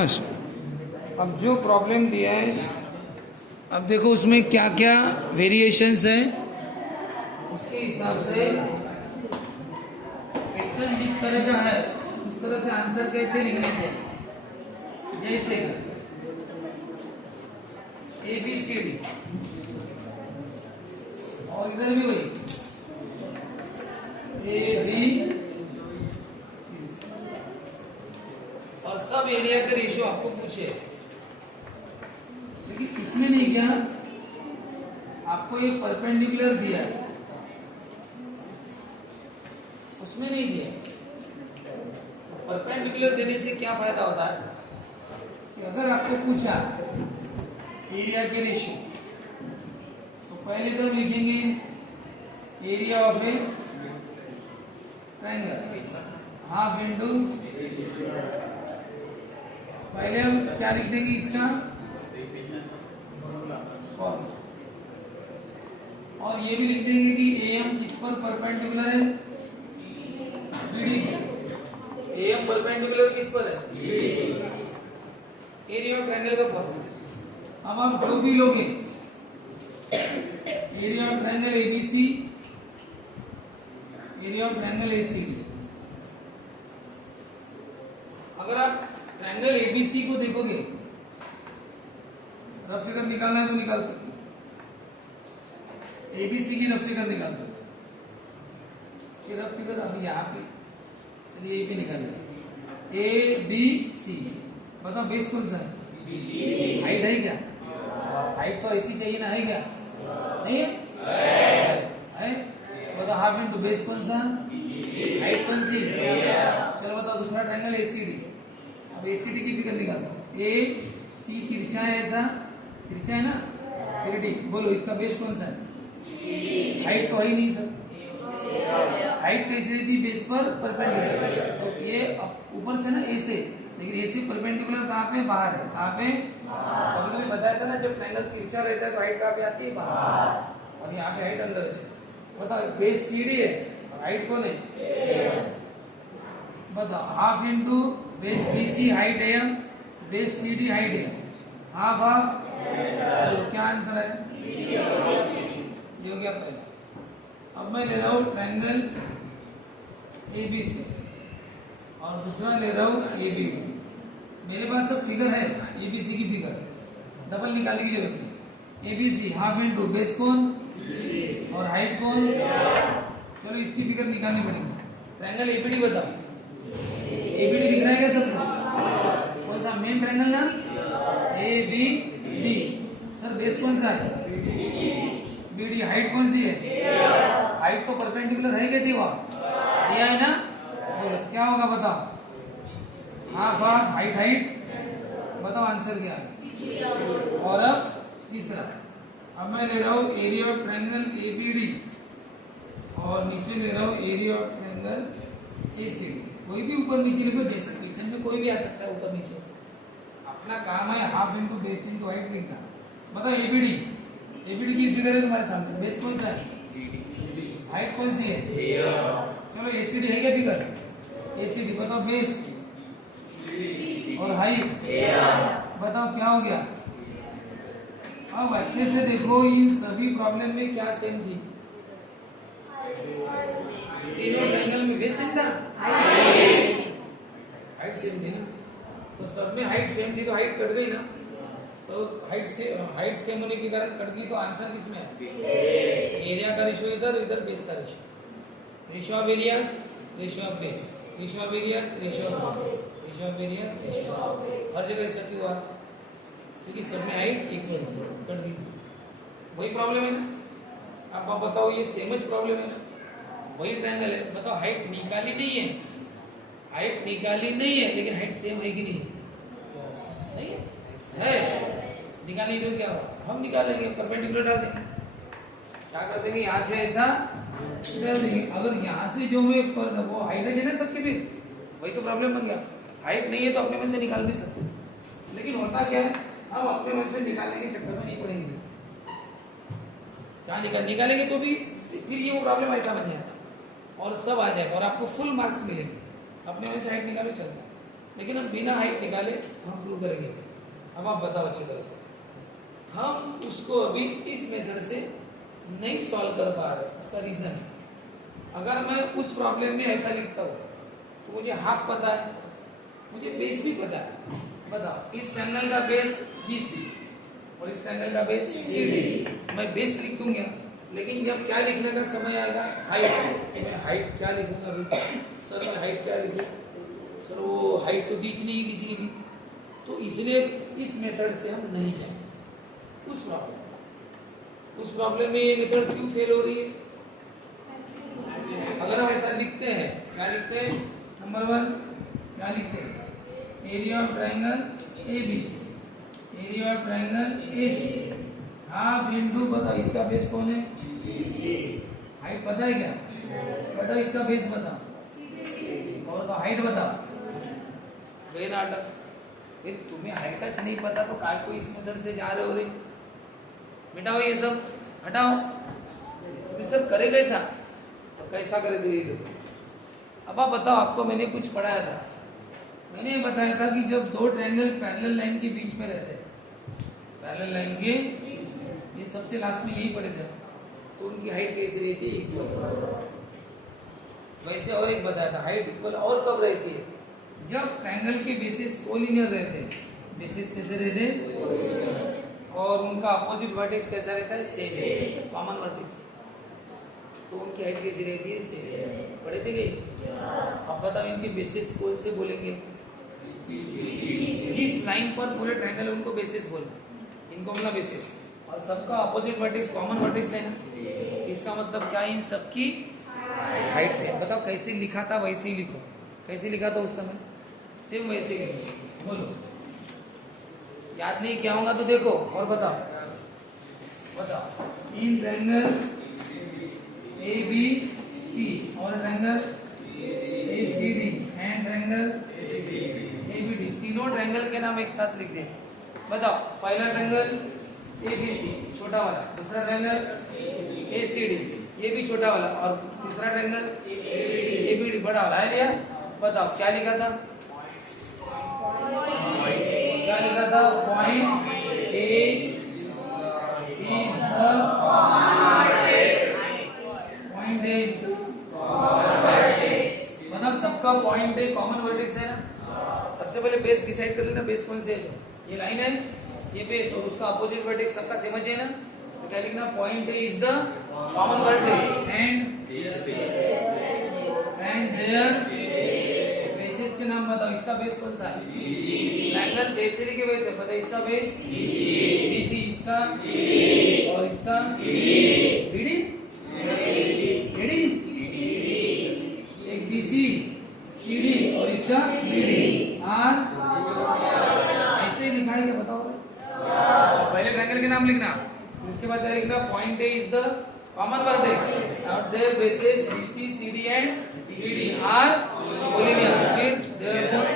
अब जो प्रॉब्लम दिया है, अब देखो उसमें क्या क्या वेरिएशंस हैं, उसके हिसाब से क्वेश्चन जिस तरह का है उस तरह से आंसर कैसे लिखने चाहिए। जैसे ए बी सी डी, और इधर भी वही ए बी, और सब एरिया का रेशियो आपको पूछे, लेकिन इसमें नहीं क्या, आपको ये परपेंडिकुलर दिया है, उसमें नहीं दिया। परपेंडिकुलर देने से क्या फायदा होता है कि अगर आपको पूछा एरिया के रेशियो, तो पहले तो हम लिखेंगे area of A triangle half into, पहले हम क्या लिख देंगे इसका फॉर्मूला, और ये भी लिख देंगे कि एम किस पर परपेंडिकुलर है, बीडी। एम परपेंडिकुलर किस पर है, बीडी। एरिया ऑफ ट्रायंगल का फॉर्मूला। अब आप जो भी लोगे area of triangle ABC, area of triangle ACD, अगर आप ट्रायंगल एबीसी को देखोगे, रफ फिगर निकालना है तो निकाल सकते हो, एबीसी की रफ फिगर निकाल दो। ये रफ फिगर अब यहाँ पे चलिए ये भी निकाल ए बी सी, बताओ बेस कौन सा है, हाइट है क्या, हाइट तो ऐसी चाहिए ना, है क्या, नहीं है, बताओ हाफ इंटू बेस कौन सा, हाइट कौन सी, चलो बताओ दूसरा ट्रायंगल एसीडी। अब एसीडी की फिगर निकालो, ए सी तिरछा है, ऐसा तिरछा है ना, फिर डी, बोलो इसका बेस कौन सा है, हाइट तो है ही नहीं सर, हाइट कैसे रहती है, बेस पर परपेंडिकुलर, तो ये ऊपर से ना ऐसे, लेकिन ऐसे परपेंडिकुलर कहाँ पे, बाहर है, कहाँ पे, कभी कभी बताया था ना जब ट्रायंगल तिरछा रहता है तो हाइट कहाँ पे आती है, बाहर, और यहाँ पे हाइट अंदर है। बताओ बेस सीडी है, हाइट कौन है, बताओ half into base BC height है, बेस सीडी हाइट है, हाफ हाफ, तो क्या आंसर है, ये हो गया पहला। अब मैं ले रहा हूँ ट्रायंगल एबीसी और दूसरा ले रहा हूँ एबीडी। मेरे पास सब फिगर है, एबीसी की फिगर डबल निकालने की जरूरत नहीं। एबीसी हाफ इंटू बेस कौन और हाइट कौन, चलो इसकी फिगर निकालनी पड़ेगी। ट्रायंगल एबीडी बताओ, एबीडी दिख रहा है क्या सबको, कौन सा मेन ट्रायंगल ना, A B D, sir base कौन सा है, बीडी, हाइट कौन सी है, हाइट तो परपेंडिकुलर है क्या, दिया है ना, बोलो क्या होगा बताओ, हाफ हाफ हाइट हाइट, बताओ आंसर क्या है। और अब तीसरा, अब मैं ले रहा हूँ एरिया ऑफ ट्रायंगल एबीडी और नीचे ले रहा हूँ एरिया ऑफ ट्रायंगल एसीडी। कोई भी ऊपर नीचे लिखो, जैसे क्वेश्चन में कोई भी आ सकता है ऊपर नीचे, अपना काम है half into base into height लिखना। बताओ एबीडी, एबीडी की फिगर है तुम्हारे सामने, बेस कौन सा है, हाइट कौन सी है, चलो एसीडी है क्या फिगर, एसीडी, बताओ बेस और हाइट, बताओ क्या हो गया। अब अच्छे से देखो, इन सभी प्रॉब्लम में क्या सेम थी, तीनों ट्रायंगल में बेस सेम था, हाइट सेम थी ना, तो सब में हाइट सेम थी तो हाइट कट गई ना, तो हाइट सेम होने के कारण कट गई, तो आंसर किसमें है, एरिया का रेशियो इधर, इधर बेस का ratio, ratio of areas, ratio of base, ratio of area, ratio of base, ratio of area, ratio of, हर जगह ऐसा क्यों हुआ, क्योंकि सब में हाइट इक्वल कट गई। वही प्रॉब्लम है ना, अब आप बताओ ये सेम ज प्रॉब्लम है ना, वही ट्रायंगल है, बताओ हाइट निकाली नहीं है, हाइट निकाली नहीं है, लेकिन हाइट सेम है कि नहीं, नहीं है, निकालनी तो क्या हो, हम निकालेंगे परपेंडिकुलर डाल देंगे, क्या कर देंगे, यहाँ से ऐसा डाल देंगे। अगर यहाँ से जो मैं वो हाइट है ना सबके, फिर वही तो प्रॉब्लम बन गया, हाइट नहीं है तो अपने मन से निकाल भी सकते, लेकिन होता क्या है, हम अपने मन से निकालने के चक्कर में नहीं पड़ेंगे, क्या निकालेंगे तो भी फिर ये वो प्रॉब्लम ऐसा बन जाएगा और सब आ जाएगा और आपको फुल मार्क्स मिलेंगे, अपने मन से हाइट निकालो चलता है। लेकिन हम बिना हाइट निकाले हम प्रूव करेंगे। अब आप बताओ अच्छी तरह से, हम उसको अभी इस मेथड से नहीं सॉल्व कर पा रहे। इसका रीजन, अगर मैं उस प्रॉब्लम में ऐसा लिखता हूँ तो मुझे हाफ पता है, मुझे बेस भी पता है। बताओ, इस ट्रायंगल का बेस BC और इस ट्रायंगल का बेस CD, मैं बेस लिख दूंगा, लेकिन जब क्या लिखने का समय आएगा, हाइट, तो मैं हाइट क्या लिखूंगा अभी? सर मैं हाइट क्या लिखूँ? सर वो हाइट तो बीच नहीं है किसी की भी, तो इसलिए इस मेथड से हम नहीं जाएंगे उस प्रॉब्लम में। ये मेथड क्यों फेल हो रही है? अगर हम ऐसा लिखते हैं, क्या लिखते हैं? नंबर 1 क्या लिखते हैं? Area of triangle ABC, area of triangle AC, half into, बताओ इसका बेस कौन है? हाइट पता है क्या? बताओ इसका बेस बताओ, और तो हाइट बताओ। वे नाटक, फिर तुम्हें हाइट टच नहीं पता तो काय को इस मेथड से जा रहे हो रे? मिटाओ ये सब, हटाओ। तो सर करे कैसा? तो कैसा करे धीरे। अब आप बताओ, आपको मैंने कुछ पढ़ाया था, मैंने बताया था कि जब दो ट्रायंगल पैरेलल लाइन के बीच में रहते हैं, पैरेलल लाइन के, ये सबसे लास्ट में यही पढ़े थे, तो उनकी हाइट कैसी रहती है? इक्वल। वैसे और एक बताया था, हाइट इक्वल और कब रहती है? जब ट्रायंगल के बेसिस कोलिनियर रहते हैं। बेसिस कैसे रहते हैं? और उनका अपोजिट वर्टेक्स कैसा रहता है? सेम, कॉमन वर्टेक्स, तो उनकी हाइट कैसी रहती है? सेम। पढ़े थे क्या? अब बताओ इनके बेसिस कौन से बोलेंगे? इस लाइन पर पूरे ट्रायंगल उनको बेसिस बोलना, इनको बोलना बेसिस, और सबका अपोजिट वर्टेक्स कॉमन वर्टेक्स है ना, इसका मतलब क्या है? इन सबकी हाइट से। बताओ कैसे लिखा था? वैसे ही लिखो। कैसे लिखा था उस समय? सेम वैसे ही लिखो। बोलो, याद नहीं क्या होगा तो देखो और बताओ इन ट्रायंगल ABC और triangle ACD and triangle ABD, तीनों ट्रायंगल के नाम एक साथ लिख दे। बताओ, पहला ट्रायंगल ABC छोटा वाला, दूसरा ट्रायंगल ACD ये भी छोटा वाला, और तीसरा ट्रायंगल ABD बड़ा वाला है लिया। बताओ क्या लिखा था? क्या लिखा था? Point A is the point A is the, मतलब सबका पॉइंट A कॉमन वर्टेक्स है ना। सबसे पहले बेस डिसाइड कर लेना, बेस कौन से है? ये लाइन है, ये बेस, और उसका अपोजिट वर्टेक्स सबका सेम है ना, तो क्या लिखना? Point A is the common vertex and their basis के नाम बताओ। इसका बेस कौन सा है? ट्रायंगल ACD के बेस है, पता है इसका बेस BC, इसका और इसका BD, एक BC CD और इसका BD, R ऐसे लिखा है क्या? बताओ। पहले ट्रायंगल के नाम लिखना, उसके बाद क्या लिखना? Point A is the common vertex और their bases BC, CD and BD are collinear। फिर therefore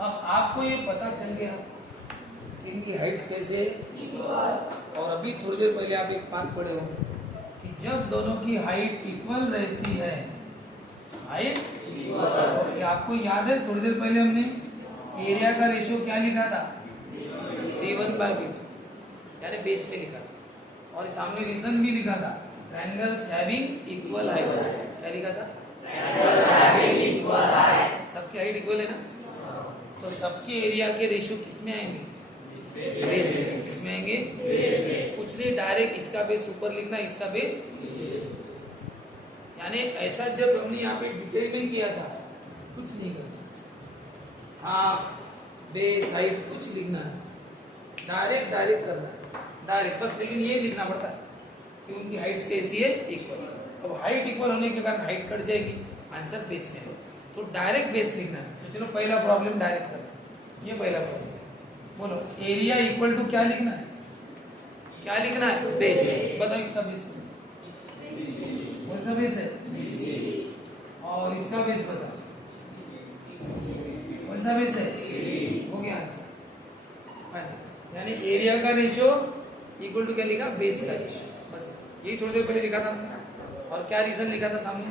अब आपको ये पता चल गया इनकी हाइट्स कैसे, और अभी थोड़ी देर पहले आप एक बात पढ़े हो कि जब दोनों की हाइट इक्वल रहती है, हाइट इक्वल, आपको याद है थोड़ी देर पहले हमने एरिया का रेशियो क्या लिखा था? A1/B, यानी बेस में लिखा, और सामने रीजन भी लिखा था, ट्रायंगल्स हैविंग इक्वल हाइट्स। क्या लिखा था? ट्रायंगल्स हैविंग इक्वल हाइट, सबकी हाइट इक्वल है ना, तो सबके एरिया के रेशियो किस में आएंगे? बेस में। किस में आएंगे? कुछ नहीं, डायरेक्ट इसका बेस ऊपर लिखना, इसका बेस, यानी ऐसा जब हमने यहाँ पे डिटेल में किया था, कुछ नहीं करना, हाफ बेस हाइट कुछ लिखना है, डायरेक्ट करना है, डायरेक्ट बस। लेकिन ये लिखना पड़ता है कि उनकी हाइट्स कैसी है? इक्वल। अब हाइट इक्वल होने के कारण हाइट कट जाएगी, आंसर बेस में हो, तो डायरेक्ट बेस लिखना है। तो चलो पहला प्रॉब्लम डायरेक्ट करना, ये पहला प्रॉब्लम। बोलो, एरिया इक्वल टू क्या लिखना है? क्या लिखना है? बेस। बताओ इसका बेस कौन सा बेस है? और इसका बेस बताओ कौन सा बेस है? हो गया आंसर। यानी एरिया का रेशियो इक्वल टू क्या लिखा? बेस का रेशियो। बस यही थोड़ी देर पहले लिखा था, और क्या रीजन लिखा था सामने?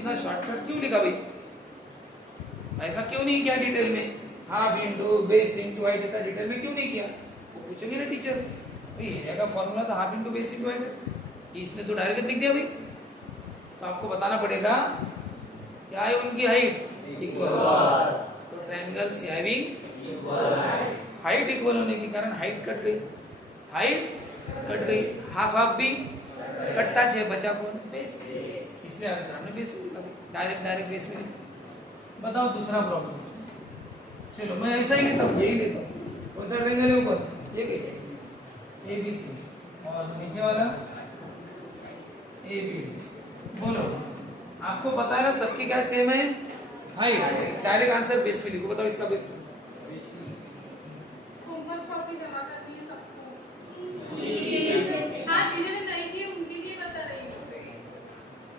इतना शॉर्टकट क्यों लिखा भाई? ऐसा क्यों नहीं किया डिटेल में? Half into base into height इतना डिटेल में क्यों नहीं किया? वो पूछेंगे ना टीचर, भाई एरिया का फॉर्मूला तो half into base into height है, इसने तो डायरेक्ट लिख दिया भाई। तो आपको बताना पड़ेगा क्या है उनकी हाइट इक्वल, तो ट्रायंगल्स हैविंग हाइट इक्वल होने के कारण हाइट कट गई, हाइट कट गई, हाफ हाफ भी कट्टा छे, बचा कौन? बेस। इसलिए आंसर हमने बेस में लिखा, डायरेक्ट बेस में लिखा। बताओ दूसरा प्रॉब्लम। चलो मैं ऐसा ही लेता हूँ, यही लेता हूँ। कौन सा ट्रायंगल है ऊपर? ये ए बी सी, और नीचे वाला ए बी डी। बोलो आपको पता है ना सबकी क्या सेम है? हाइट। डायरेक्ट आंसर बेस में लिखो। बताओ इसका बेस में। होमवर्क कॉपी जमा करनी है सबको। हाँ, जिन्होंने नहीं की उनके लिए बता रही हूँ।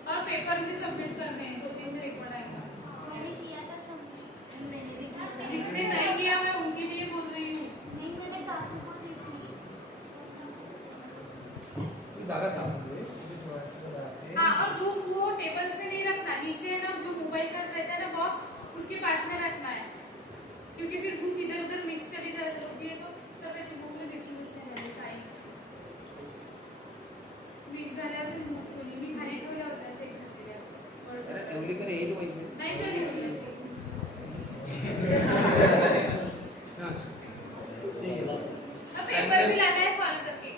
और पेपर भी सबमिट करने हैं, 2 दिन में रिकॉर्ड आएगा। जिसने नहीं किया मैं उनके लिए बोल रही हूँ। दादा सामने हाँ, और वो टेबल्स में नहीं रखना, नीचे है ना जो मोबाइल का रहता है ना बॉक्स, उसके पास में रखना है, क्योंकि फिर बुक इधर उधर मिक्स चली होती है तो सब त्याची बुक में दिसते साईज मिक्स झाल्यावर बुक खोली मी खाली ठेवल्या होत्या चेक झालेल्या ठेवली का रे? येईल माहिती नाही सर ठेवली पेपर भी लाना है सॉल्व करके।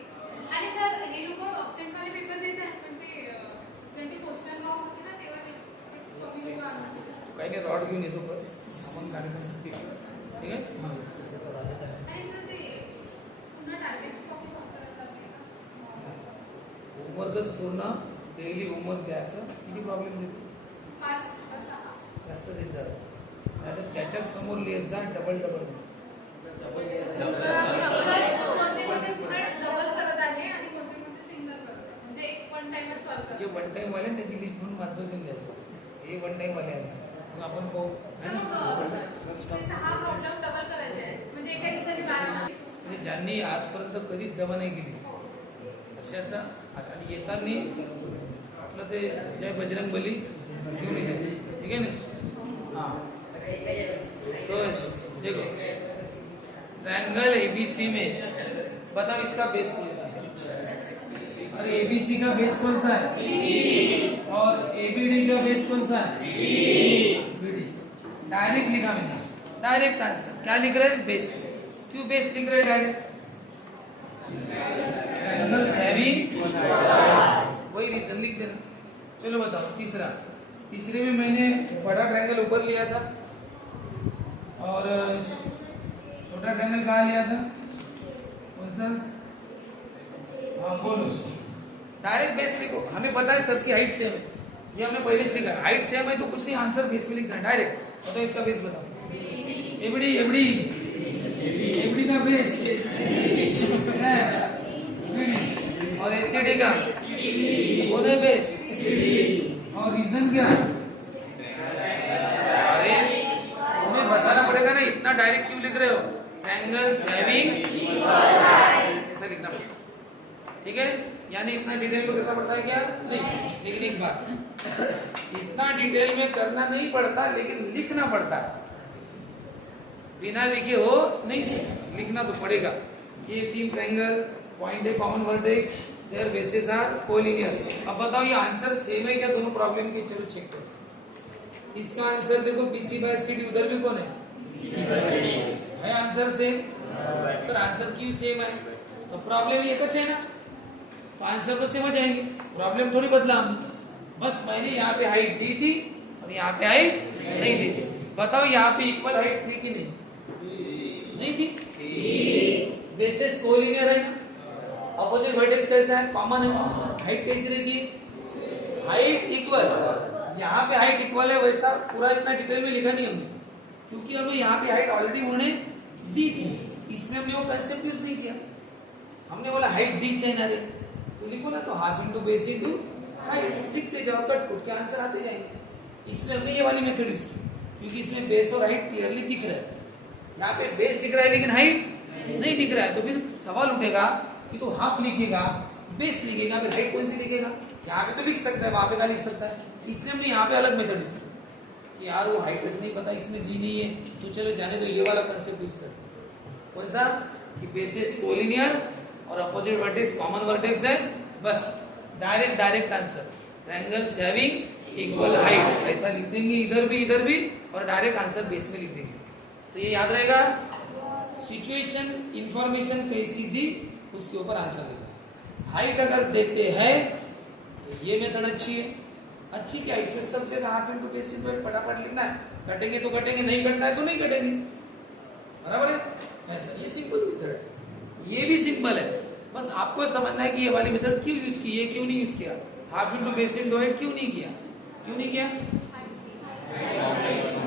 अरे सर ये लोग ऑप्शन वाले पेपर देते हैं पण ते त्यांचे क्वेश्चन रॉंग होते ना तेव्हा ते कमी लोक आणतात। काही नाही, रॉड घेऊन येतो बस आपण कार्यक्रम सुट्टी, ठीक आहे? अरे सर ते पुन्हा टार्गेटची कॉपी सॉल्व करायला लागेल। होमवर्कच पूर्ण डेली होमवर्क द्यायचं, किती प्रॉब्लेम येतो? 5 व 6 जास्त देत जा, नाहीतर त्याच्या समोर लिहित जा डबल डबल। कोणते स्टुडंट डबल करत आहे आणि कोणते सिंगल करत आहे, म्हणजे एक वन टाइमच सॉल्व करतात। जे वन टाइम वाले त्याची लिस्ट म्हणून वाचून देऊन द्यायचं, हे वन टाइम वाले आहे मग आपण पाहू। ते 6 प्रॉब्लेम डबल करायचे आहे, म्हणजे एका दिवसाची 12 म्हणजे ज्यांनी आजपर्यंत कधीच जमा नाही केली अशाचा, आणि येताना आपलं ते जय बजरंग बली घेऊन येते, ठीक है ना? हाँ, तो देखो ट्रायंगल एबीसी में बताओ इसका बेस कौन सा है? और एबीसी का बेस कौन सा है? और एबीडी का बेस कौन सा है? बीडी। डायरेक्ट लिखा मैंने, डायरेक्ट आंसर क्या लिख रहे हैं? बेस। क्यों बेस लिख रहे हैं डायरेक्ट? ट्रायंगल्स हैविंग, वही रीजन लिख देना। चलो बताओ तीसरे में मैंने बड़ा ट्रायंगल ऊपर लिया था और छोटा ट्रायंगल कहाँ लिया था? कौन सा? हाँ बोलो। डायरेक्ट बेस लिखो, हमें पता है सबकी हाइट सेम है, ये हमने पहले से लिखा। हाइट सेम है तो कुछ नहीं, आंसर बेस में लिखना डायरेक्ट। बताओ इसका बेस बताओ। एबीडी का बेस है बीडी, और एसीडी का कौन है बेस? और रीजन क्या? अरे तुम्हें बताना पड़ेगा ना, इतना डायरेक्ट क्यों लिख रहे हो? ट्रायंगल्स हैविंग ऐसा लिखना पड़ेगा, ठीक है? यानी इतना डिटेल में करना पड़ता है क्या? नहीं, लेकिन एक बात, इतना डिटेल में करना नहीं पड़ता लेकिन लिखना पड़ता है। बिना लिखे हो नहीं सकता, लिखना तो पड़ेगा। ये 3 ट्रायंगल, पॉइंट है common vertex, their bases are collinear. अब बताओ ये आंसर सेम है क्या दोनों प्रॉब्लम के? चलो चेक करो। इसका आंसर देखो BC बाय CD, उधर भी कौन है आंसर सेम। सर आंसर क्यों सेम है? तो प्रॉब्लम एक है ना, तो आंसर तो सेम हो जाएंगे, प्रॉब्लम थोड़ी बदला हमने। बस मैंने यहाँ पे हाइट दी थी और यहाँ पे हाइट नहीं दी थी। बताओ यहाँ पे इक्वल हाइट थी कि नहीं थी? बेसिस कोलिनियर है ना, अपोजिट वर्टेक्स कैसा है? कॉमन है। हाइट कैसी रहती है? Height equal. यहाँ पे हाइट इक्वल है, वैसा पूरा इतना डिटेल में लिखा नहीं हमने, क्योंकि हमें यहाँ पे हाइट ऑलरेडी उन्होंने दी थी, इसलिए हमने वो कंसेप्ट यूज नहीं किया। हमने बोला हाइट दी चाहिए ना रे, तो लिखो ना, तो half into base into height लिखते जाओ, कट कुट के आंसर आते जाएंगे। इसलिए हमने ये वाली मेथड यूज की, क्योंकि इसमें बेस और हाइट क्लियरली दिख रहा है। यहाँ पे बेस दिख रहा है लेकिन हाइट नहीं दिख रहा है, तो फिर सवाल उठेगा कि तो हाफ लिखेगा, बेस लिखेगा, फिर हाइट कौन सी लिखेगा? यहाँ पे तो लिख सकता है, वहां पे क्या लिख सकता है? इसलिए हमने यहाँ पे अलग मेथड यूज किया कि यार वो हाइट नहीं पता, इसमें दी नहीं है, तो चलो जाने दो, ये वाला कंसेप्ट यूज करते हैं। कौन सा? कि बेसिस कोलिनियर और अपोजिट वर्टेक्स कॉमन वर्टेक्स है, बस direct answer, triangles having equal height ऐसा लिख देंगे, इधर भी और डायरेक्ट आंसर बेस में लिख देंगे। तो ये याद रहेगा, सिचुएशन इंफॉर्मेशन कैसी दी उसके ऊपर आंसर लिखना। हाइट अगर देते हैं तो ये मेथड अच्छी है। अच्छी क्या, इसमें सब जगह half into base into height फटाफट लिखना है, कटेंगे तो कटेंगे, नहीं कटना है तो नहीं कटेंगे, बराबर है ऐसा। ये सिंपल मेथड है, ये भी सिंपल है, बस आपको समझना है कि ये वाली मेथड क्यों यूज की, ये क्यों नहीं यूज किया, half into base into height क्यों नहीं किया,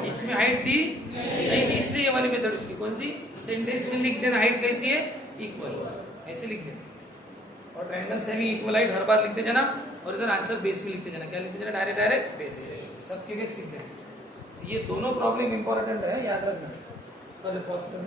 इसमें हाइट दी नहीं थी, इसलिए ये वाली मेथड यूज की। कौन सी? सेंटेंस में लिख देना हाइट कैसी है, इक्वल, ऐसे लिख देना, और ट्रायंगल सेमी इक्वल हाइट हर बार लिखते जाना, और इधर आंसर बेस में लिखते जाना। क्या लिखते जाना? डायरेक्ट बेस, सबके बेस लिख देना। ये दोनों प्रॉब्लम इंपॉर्टेंट है, याद रखना। पहले पॉज कर